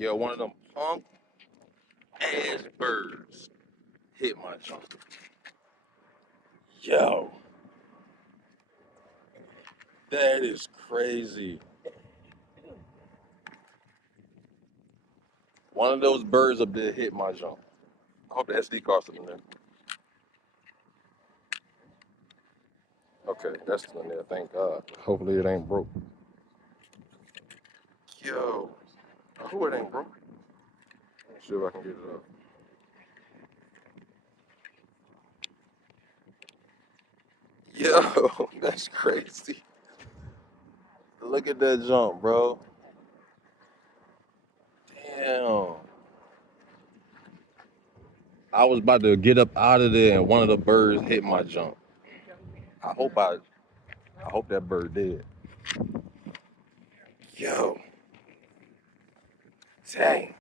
Yo, one of them punk ass birds hit my jump. Yo, that is crazy. One of those birds up there hit my jump. I hope the SD card's still in there. Okay, that's still in there, thank God. Hopefully it ain't broke. Yo, I hope it ain't broke. Let's see if I can get it up. Yo, that's crazy. Look at that jump, bro. Damn. I was about to get up out of there and one of the birds hit my jump. I hope I I hope that bird did. Yo, dang.